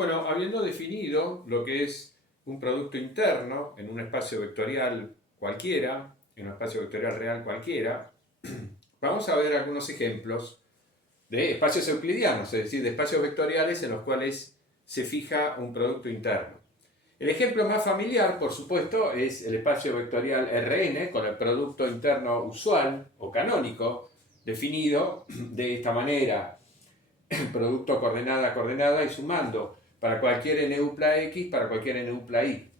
Bueno, habiendo definido lo que es un producto interno en un espacio vectorial cualquiera, en un espacio vectorial real cualquiera, vamos a ver algunos ejemplos de espacios euclidianos, es decir, de espacios vectoriales en los cuales se fija un producto interno. El ejemplo más familiar, por supuesto, es el espacio vectorial Rn con el producto interno usual o canónico definido de esta manera: producto coordenada a coordenada y sumando para cualquier n upla x para cualquier n upla y.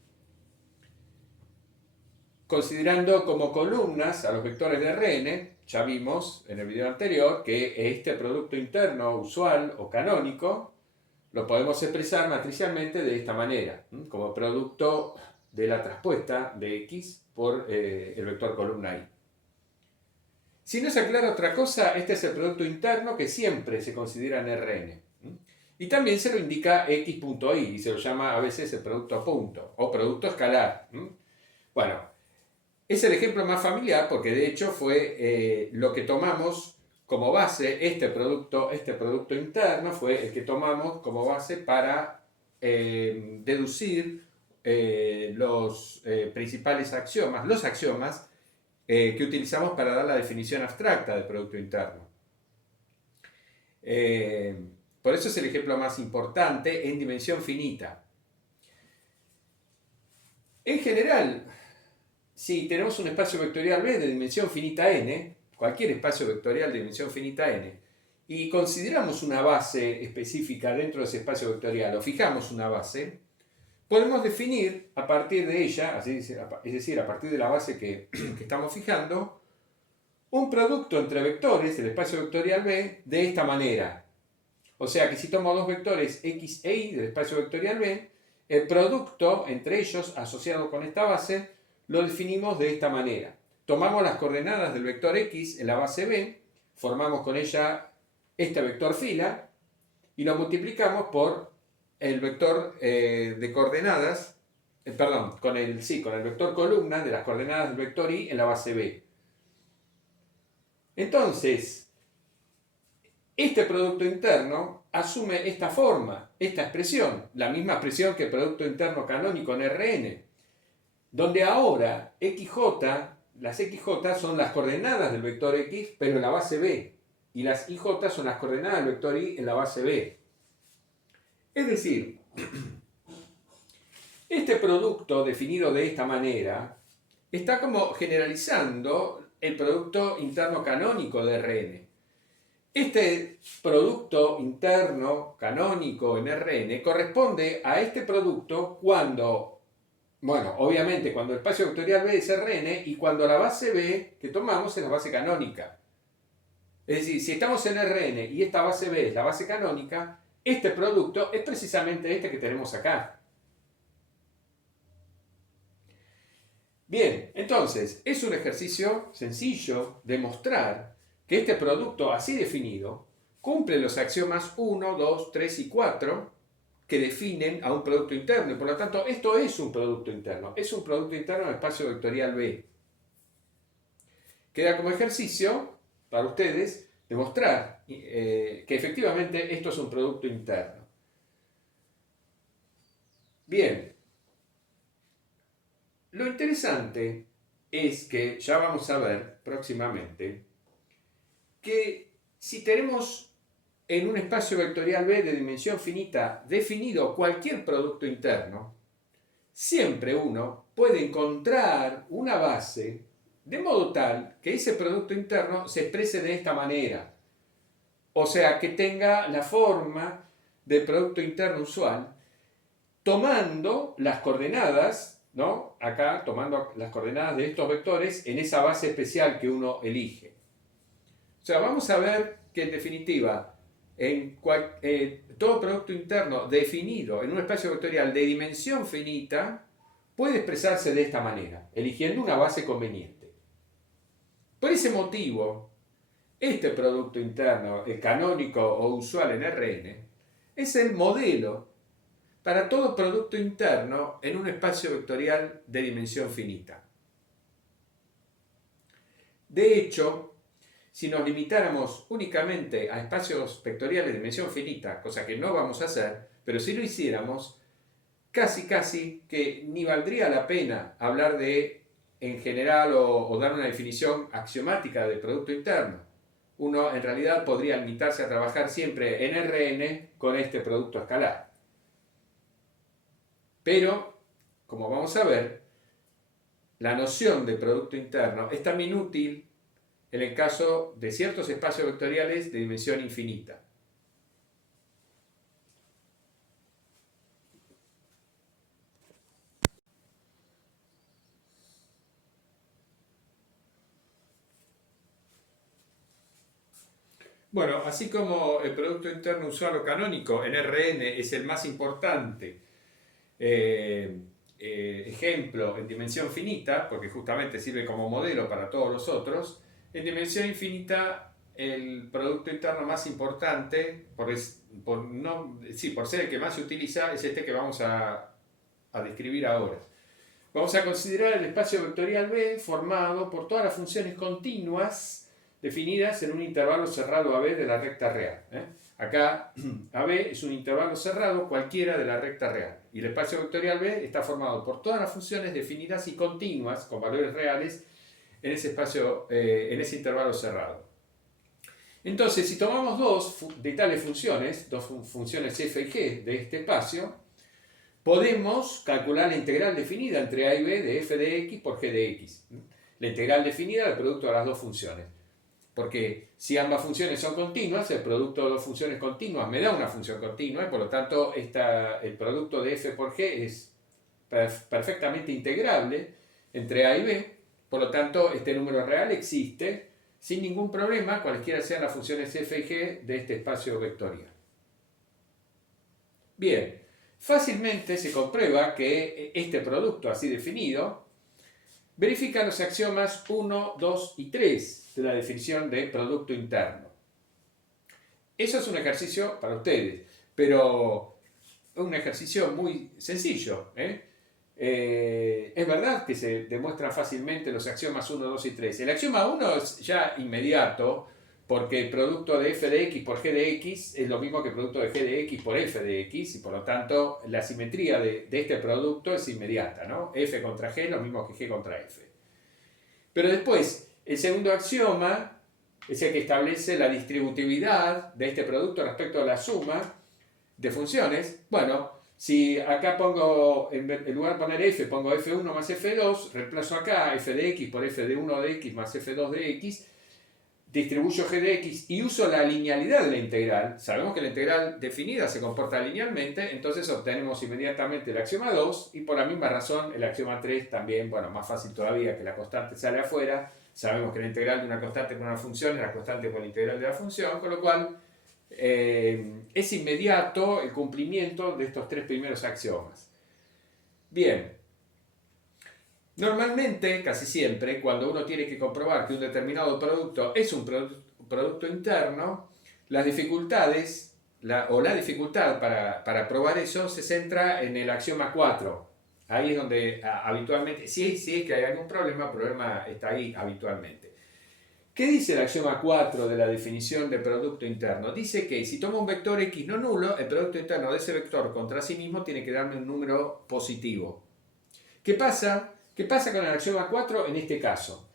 Considerando como columnas a los vectores de Rn, ya vimos en el video anterior que este producto interno usual o canónico lo podemos expresar matricialmente de esta manera, como producto de la traspuesta de x por el vector columna y. Si no se aclara otra cosa, este es el producto interno que siempre se considera en Rn. Y también se lo indica x.y y se lo llama a veces el producto a punto o producto escalar. Bueno, es el ejemplo más familiar porque de hecho fue lo que tomamos como base, este producto interno fue el que tomamos como base para deducir los principales axiomas, los axiomas que utilizamos para dar la definición abstracta del producto interno. Por eso es el ejemplo más importante en dimensión finita. En general, si tenemos un espacio vectorial B de dimensión finita n, cualquier espacio vectorial de dimensión finita n, y consideramos una base específica dentro de ese espacio vectorial, o fijamos una base, podemos definir a partir de ella, es decir, a partir de la base que estamos fijando, un producto entre vectores del espacio vectorial B de esta manera. O sea que si tomo dos vectores x e y del espacio vectorial B, el producto entre ellos asociado con esta base lo definimos de esta manera. Tomamos las coordenadas del vector x en la base B, formamos con ella este vector fila y lo multiplicamos por el vector de coordenadas, con el vector columna de las coordenadas del vector y en la base B. Entonces, este producto interno asume esta forma, esta expresión, la misma expresión que el producto interno canónico en Rn, donde ahora las xj son las coordenadas del vector x, pero en la base B, y las ij son las coordenadas del vector y en la base B. Es decir, este producto definido de esta manera está como generalizando el producto interno canónico de Rn. Este producto interno canónico en Rn corresponde a este producto cuando, bueno, obviamente cuando el espacio vectorial B es Rn y cuando la base B que tomamos es la base canónica. Es decir, si estamos en Rn y esta base B es la base canónica, este producto es precisamente este que tenemos acá. Bien, entonces, es un ejercicio sencillo de mostrar que este producto así definido cumple los axiomas 1, 2, 3 y 4 que definen a un producto interno. Y por lo tanto, esto es un producto interno. Es un producto interno en el espacio vectorial B. Queda como ejercicio para ustedes demostrar que efectivamente esto es un producto interno. Bien. Lo interesante es que ya vamos a ver próximamente que si tenemos en un espacio vectorial B de dimensión finita definido cualquier producto interno, siempre uno puede encontrar una base de modo tal que ese producto interno se exprese de esta manera. O sea, que tenga la forma del producto interno usual tomando las coordenadas, ¿no? Acá tomando las coordenadas de estos vectores en esa base especial que uno elige. O sea, vamos a ver que en definitiva, todo producto interno definido en un espacio vectorial de dimensión finita puede expresarse de esta manera, eligiendo una base conveniente. Por ese motivo, este producto interno, el canónico o usual en Rn, es el modelo para todo producto interno en un espacio vectorial de dimensión finita. De hecho, si nos limitáramos únicamente a espacios vectoriales de dimensión finita, cosa que no vamos a hacer, pero si lo hiciéramos, casi que ni valdría la pena hablar de en general o dar una definición axiomática del Producto Interno. Uno en realidad podría limitarse a trabajar siempre en Rn con este producto escalar. Pero, como vamos a ver, la noción de Producto Interno es también útil en el caso de ciertos espacios vectoriales de dimensión infinita. Bueno, así como el producto interno usual o canónico en Rn es el más importante ejemplo en dimensión finita, porque justamente sirve como modelo para todos los otros, en dimensión infinita el producto interno más importante, por ser el que más se utiliza, es este que vamos a describir ahora. Vamos a considerar el espacio vectorial B formado por todas las funciones continuas definidas en un intervalo cerrado AB de la recta real. Acá AB es un intervalo cerrado cualquiera de la recta real. Y el espacio vectorial B está formado por todas las funciones definidas y continuas con valores reales en ese espacio, en ese intervalo cerrado. Entonces, si tomamos dos de tales funciones, dos funciones f y g de este espacio, podemos calcular la integral definida entre a y b de f de x por g de x. La integral definida del producto de las dos funciones. Porque si ambas funciones son continuas, el producto de dos funciones continuas me da una función continua y por lo tanto el producto de f por g es perfectamente integrable entre a y b. Por lo tanto, este número real existe sin ningún problema, cualesquiera sean las funciones f y g de este espacio vectorial. Bien, fácilmente se comprueba que este producto así definido verifica los axiomas 1, 2 y 3 de la definición de producto interno. Eso es un ejercicio para ustedes, pero un ejercicio muy sencillo. Es verdad que se demuestran fácilmente los axiomas 1, 2 y 3. El axioma 1 es ya inmediato, porque el producto de f de x por g de x es lo mismo que el producto de g de x por f de x, y por lo tanto la simetría de este producto es inmediata, ¿no? F contra g es lo mismo que g contra f. Pero después, el segundo axioma es el que establece la distributividad de este producto respecto a la suma de funciones. Bueno, si acá pongo, en lugar de poner f, pongo f1 más f2, reemplazo acá f de x por f de 1 de x más f2 de x, distribuyo g de x y uso la linealidad de la integral. Sabemos que la integral definida se comporta linealmente, entonces obtenemos inmediatamente el axioma 2 y por la misma razón el axioma 3 también, bueno, más fácil todavía, que la constante sale afuera. Sabemos que la integral de una constante por una función es la constante por la integral de la función, con lo cual es inmediato el cumplimiento de estos tres primeros axiomas. Bien. Normalmente, casi siempre, cuando uno tiene que comprobar que un determinado producto es un producto interno, las dificultades, la dificultad para probar eso se centra en el axioma 4. Ahí es donde habitualmente, si es que hay algún problema, el problema está ahí habitualmente. ¿Qué dice el axioma 4 de la definición de producto interno? Dice que si tomo un vector x no nulo, el producto interno de ese vector contra sí mismo tiene que darme un número positivo. ¿Qué pasa? ¿Qué pasa con el axioma 4 en este caso?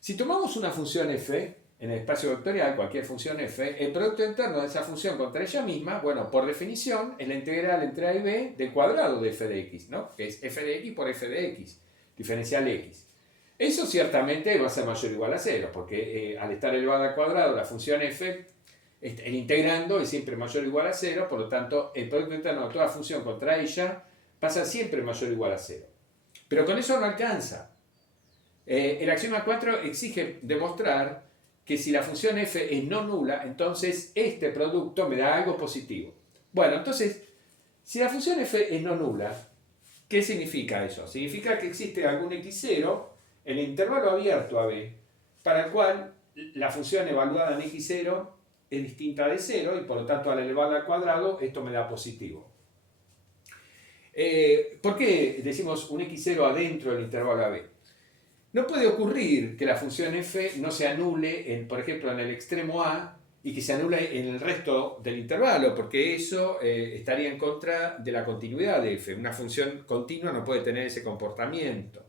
Si tomamos una función f en el espacio vectorial, cualquier función f, el producto interno de esa función contra ella misma, bueno, por definición, es la integral entre a y b del cuadrado de f de x, ¿no? Que es f de x por f de x, diferencial x. Eso ciertamente va a ser mayor o igual a 0, porque al estar elevada al cuadrado, la función f, el integrando es siempre mayor o igual a 0, por lo tanto, el producto interno de toda función contra ella pasa siempre mayor o igual a 0. Pero con eso no alcanza. El axioma 4 exige demostrar que si la función f es no nula, entonces este producto me da algo positivo. Bueno, entonces, si la función f es no nula, ¿qué significa eso? Significa que existe algún x0 en el intervalo abierto a b, para el cual la función evaluada en x0 es distinta de 0 y por lo tanto al elevarla al cuadrado esto me da positivo. ¿Por qué decimos un x0 adentro del intervalo AB? No puede ocurrir que la función f no se anule, por ejemplo, en el extremo A y que se anule en el resto del intervalo, porque eso estaría en contra de la continuidad de f. Una función continua no puede tener ese comportamiento.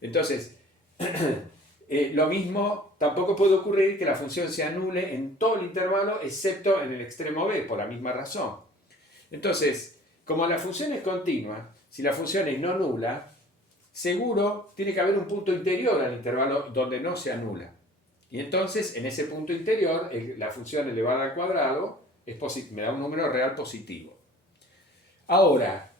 Entonces, lo mismo, tampoco puede ocurrir que la función se anule en todo el intervalo, excepto en el extremo b, por la misma razón. Entonces, como la función es continua, si la función es no nula, seguro tiene que haber un punto interior al intervalo donde no se anula. Y entonces, en ese punto interior, la función elevada al cuadrado me da un número real positivo. Ahora,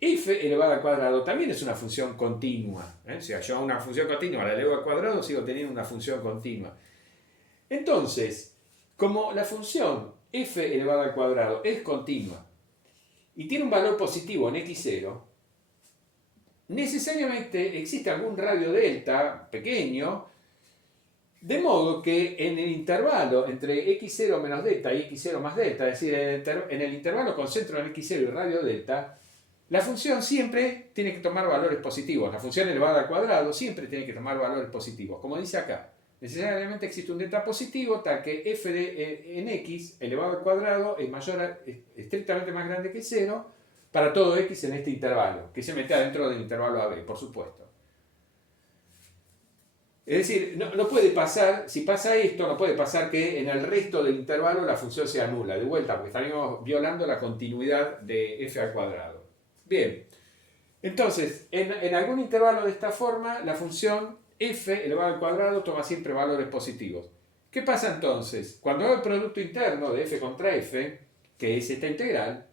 f elevado al cuadrado también es una función continua. O sea, yo a una función continua la elevo al cuadrado, sigo teniendo una función continua. Entonces, como la función f elevado al cuadrado es continua y tiene un valor positivo en x0, necesariamente existe algún radio delta pequeño, de modo que en el intervalo entre x0 menos delta y x0 más delta, es decir, en el intervalo con centro en x0 y radio delta, la función siempre tiene que tomar valores positivos. La función elevada al cuadrado siempre tiene que tomar valores positivos. Como dice acá, necesariamente existe un delta positivo tal que f en x elevado al cuadrado es estrictamente más grande que 0 para todo x en este intervalo, que se mete adentro del intervalo AB, por supuesto. Es decir, no puede pasar, si pasa esto, no puede pasar que en el resto del intervalo la función sea nula, de vuelta, porque estaríamos violando la continuidad de f al cuadrado. Bien, entonces, en algún intervalo de esta forma, la función f elevado al cuadrado toma siempre valores positivos. ¿Qué pasa entonces? Cuando hago el producto interno de f contra f, que es esta integral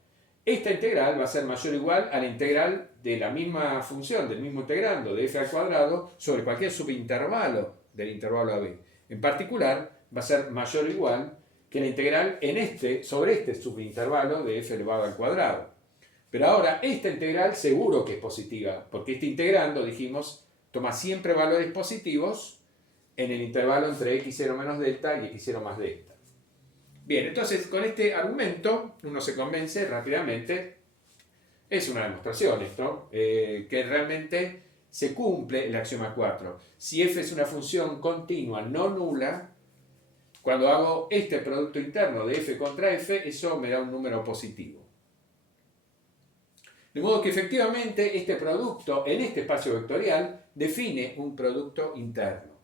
va a ser mayor o igual a la integral de la misma función, del mismo integrando de f al cuadrado sobre cualquier subintervalo del intervalo AB. En particular, va a ser mayor o igual que la integral sobre este subintervalo de f elevado al cuadrado. Pero ahora, esta integral seguro que es positiva, porque este integrando, dijimos, toma siempre valores positivos en el intervalo entre x0 menos delta y x0 más delta. Bien, entonces con este argumento uno se convence rápidamente, es una demostración esto, que realmente se cumple el axioma 4. Si f es una función continua no nula, cuando hago este producto interno de f contra f, eso me da un número positivo. De modo que efectivamente este producto en este espacio vectorial define un producto interno.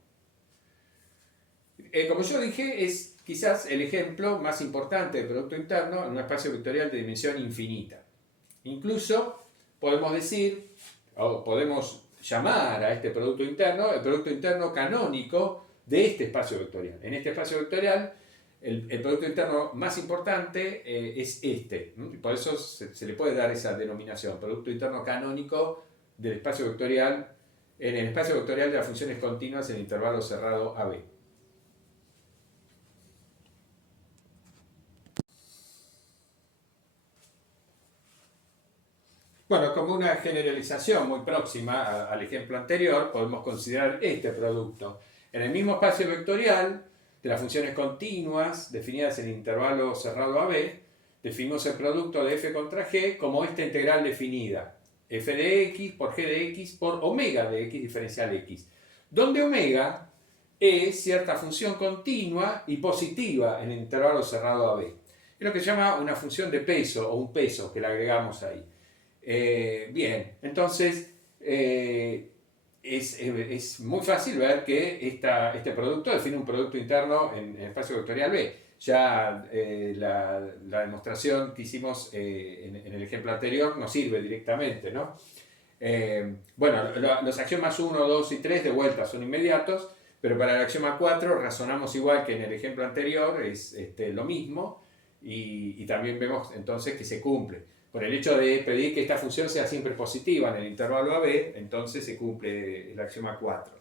Como yo dije, es quizás el ejemplo más importante de producto interno en un espacio vectorial de dimensión infinita. Incluso podemos decir, o podemos llamar a este producto interno el producto interno canónico de este espacio vectorial. En este espacio vectorial, el producto interno más importante es este. Por eso se le puede dar esa denominación, producto interno canónico del espacio vectorial, en el espacio vectorial de las funciones continuas en el intervalo cerrado AB. Bueno, como una generalización muy próxima al ejemplo anterior, podemos considerar este producto. En el mismo espacio vectorial de las funciones continuas definidas en el intervalo cerrado AB, definimos el producto de f contra g como esta integral definida, f de x por g de x por omega de x diferencial x, donde omega es cierta función continua y positiva en el intervalo cerrado AB. Es lo que se llama una función de peso o un peso que le agregamos ahí. Bien, entonces es muy fácil ver que este producto define un producto interno en el espacio vectorial B. Ya la demostración que hicimos en el ejemplo anterior nos sirve directamente, ¿no? Bueno, los axiomas 1, 2 y 3 de vuelta son inmediatos, pero para el axioma 4 razonamos igual que en el ejemplo anterior, es lo mismo, y también vemos entonces que se cumple. Por el hecho de pedir que esta función sea siempre positiva en el intervalo AB, entonces se cumple el axioma 4.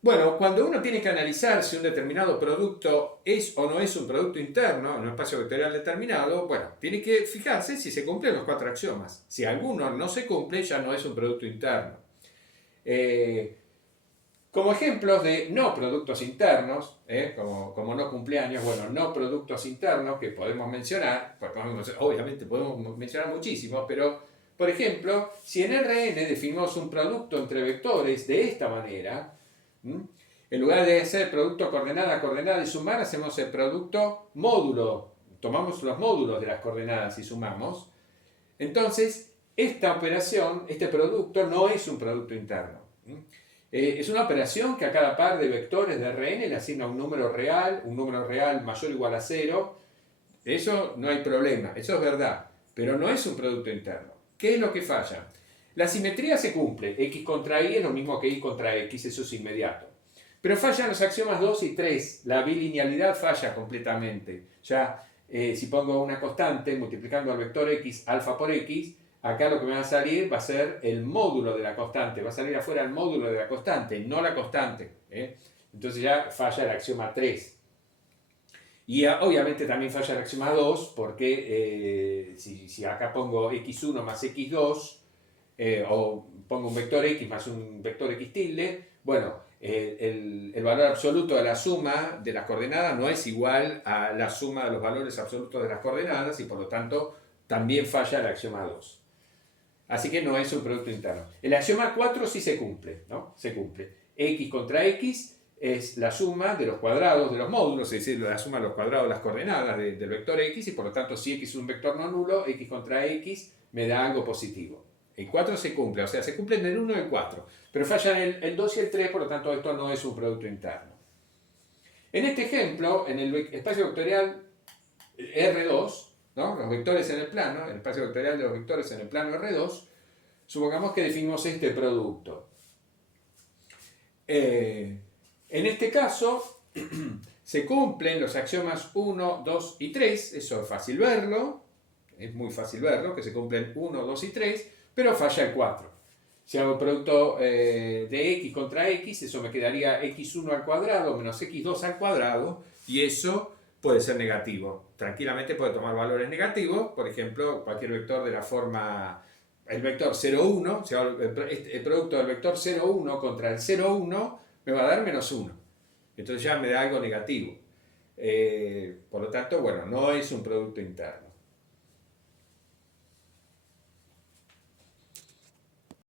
Bueno, cuando uno tiene que analizar si un determinado producto es o no es un producto interno en un espacio vectorial determinado, bueno, tiene que fijarse si se cumplen los 4 axiomas. Si alguno no se cumple, ya no es un producto interno. Como ejemplos de no productos internos, como no cumpleaños, bueno, no productos internos que podemos mencionar, pues obviamente podemos mencionar muchísimos, pero por ejemplo, si en Rn definimos un producto entre vectores de esta manera, En lugar de hacer producto coordenada, coordenada y sumar, hacemos el producto módulo. Tomamos los módulos de las coordenadas y sumamos. Entonces, esta operación, este producto, no es un producto interno. Es una operación que a cada par de vectores de Rn le asigna un número real mayor o igual a 0. Eso no hay problema, eso es verdad, pero no es un producto interno. ¿Qué es lo que falla? La simetría se cumple, x contra y es lo mismo que y contra x, eso es inmediato. Pero fallan los axiomas 2 y 3, la bilinealidad falla completamente. Ya, si pongo una constante multiplicando al vector x alfa por x, acá lo que me va a salir va a ser el módulo de la constante, va a salir afuera el módulo de la constante, no la constante. Entonces ya falla el axioma 3. Y obviamente también falla el axioma 2 porque si acá pongo x1 más x2 o pongo un vector x más un vector x tilde, bueno, el valor absoluto de la suma de las coordenadas no es igual a la suma de los valores absolutos de las coordenadas y por lo tanto también falla el axioma 2. Así que no es un producto interno. El axioma 4 sí se cumple, ¿no? Se cumple. X contra x es la suma de los cuadrados de los módulos, es decir, la suma de los cuadrados de las coordenadas del vector x, y por lo tanto, si x es un vector no nulo, x contra x me da algo positivo. El 4 se cumple, o sea, se cumplen el 1 y el 4, pero fallan el 2 y el 3, por lo tanto, esto no es un producto interno. En este ejemplo, en el espacio vectorial R2, ¿no? Los vectores en el plano, el espacio vectorial de los vectores en el plano R2, supongamos que definimos este producto. En este caso, se cumplen los axiomas 1, 2 y 3, eso es fácil verlo, es muy fácil verlo, que se cumplen 1, 2 y 3, pero falla el 4. Si hago el producto de x contra x, eso me quedaría x1 al cuadrado menos x2 al cuadrado, y eso puede ser negativo. Tranquilamente puede tomar valores negativos, por ejemplo, cualquier vector de la forma, el vector 0, 1, o sea, el producto del vector 0, 1 contra el 0, 1, me va a dar menos 1. Entonces ya me da algo negativo. Por lo tanto, bueno, no es un producto interno.